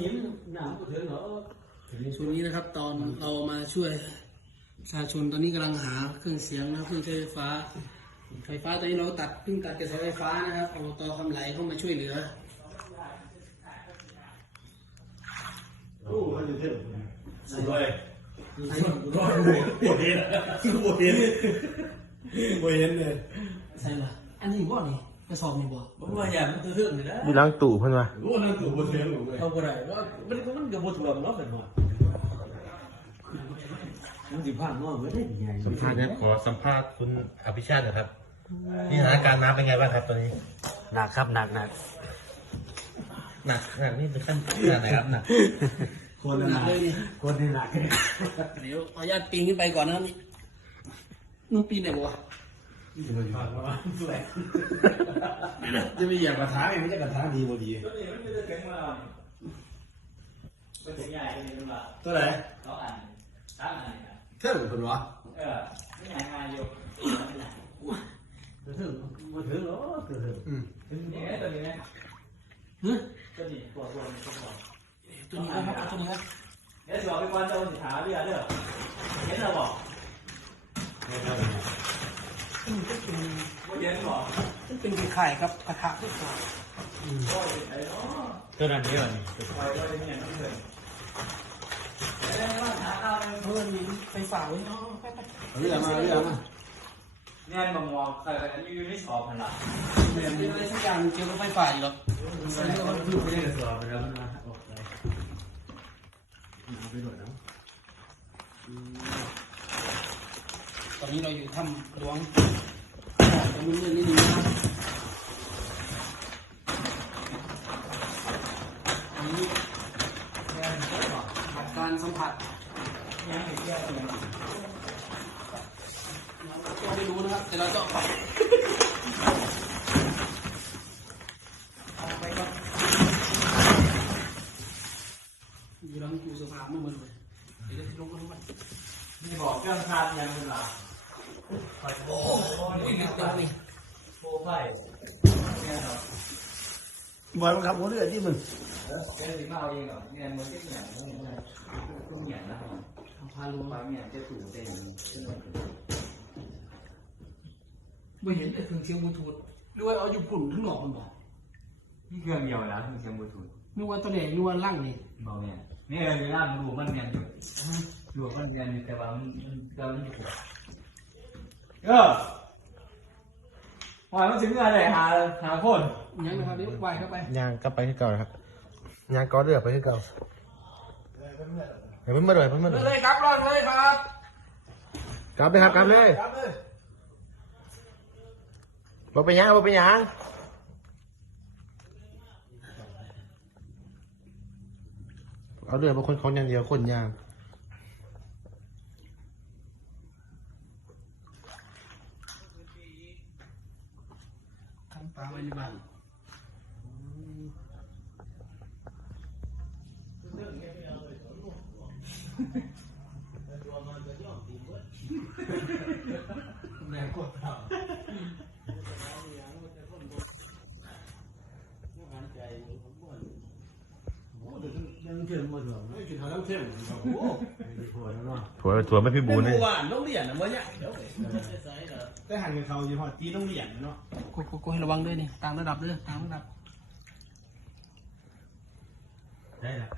ในช่วงนี้นะครับ ตอนเรามาช่วยประชาชนตอนนี้กำลังหาเครื่องเสียงนะเครื่องใช้ไฟฟ้าไฟฟ้าตอนนี้เราตัดเพิ่งตัดกระแสไฟฟ้านะครับเอาต่อคำไหลเข้ามาช่วยเหลือใช่เลยใช่ไหมโบเห็นโบเห็นโบเห็นเลยใช่ไหมอันนี้ว่านี่จะสอบมีบ่บ่มาอย่างมันตือเรื่องเลยนะมีล้างตู้เพิ่นว่าโอ้ล้างตู่บ่เทียงเลยเอาก็ได้ว่ามันมันก็บ่ถ่นาะเพิ่นว่ามันสิพาดเนาะบ่ได้ใหญ่สัมภาษณ์นี้ขอสัมภาษณ์คุณอภิชาตินะครับ นี่สถานการณ์น้ำเป็นไงบ้างครับ ตอนนี้ หนักครับหนักหนักหนักหนักนี่เป็นขั้นหอนไหนครับหนัก คนหนักเลยคนที่หนักเดี๋ยวขออนุญาตปีนขึ้นไปก่อนนะนี่นู่งปีนไหนบ่你怎么就发我了？对。哈哈哈哈哈！你们两个个贪滴不滴？昨天我们没在等吗？在等呀，兄弟们。多少？三万。三万。才六分钟哎你看，看，就。哇。就是，就是咯，就是。嗯。你这怎么的？嗯。兄弟，坐坐，坐坐。兄弟，坐坐，兄弟。哎，兄弟，别关灯，我得查，累啊累。别吵我。เ็นหรนเป็นไข่ครับกระทะที่สองเท่านี้เองเพื่อนไปากไว้าเรื่องมาเรื่องมาเนี่ยมองใครอยู่ในสอบพละเรื่องอะไรสักอย่างเจอก็ไยวรอกไมไดอบไปแ้วนะหนหนอตอนนี้เราอยู่ถ้ำหลวงยังไม่รู้นะครับแต่เราจะไปก็ยืนรังคูสภาพเมื่อวันเลยเดี๋ยวจะลงมาดูมันมีบอกเครื่องชาติยังไม่รู้บ่อยมันขับรถเรื่อยที่มึงไม่เห็นแต่เครื่องเชียงบูทูธด้วยเอาอยู่กลุ่ทข้างนอกมันบอกนี่เครื่องเดยวแล้วเครื่องเสียงบูทูธนึกว่าตัวเองนึนว่าล่างนี่เบาเนี่ยนี่เลยล่างรูมันเนี่ยอยู่รูมันเนี่ยแต่ว่ามันเดิมัน่ถูกเออหอยมันถึงงานไหนหาหาคนยังครับดี๋ยไปเข้าไปยังกลับไปที่เก่าครับยังก็เดือไปที่เก่าเดี๋ยวเพิ่มเมื่อยเพิ่มเมื่อไเลยครับรอนเลยครับ กลับเลยครับกลับเลยบอไปยังบอไปยังเอาเรือบางคนเขาอย่างเดียวคนยาง tama niyo ba? Hmm. Ito, ito, ito, ito, ito, ito, ito, ito, ito, ito, ito, ito, ito, ito, ito, ito, ito, เมื่อถั่วไม่กินทางน้ำเข้มถ่วแล้วถั่วถั่วไม่พี่บูนี่ยเต้องเรียนนะเมื่อเนี้ยได้หันกับเขาอยู่พอจีต้องเรียนเนาะกูกูกูให้ระวังด้วยนี่ ตามระดับด้วยตามระดับ ได้แล้ว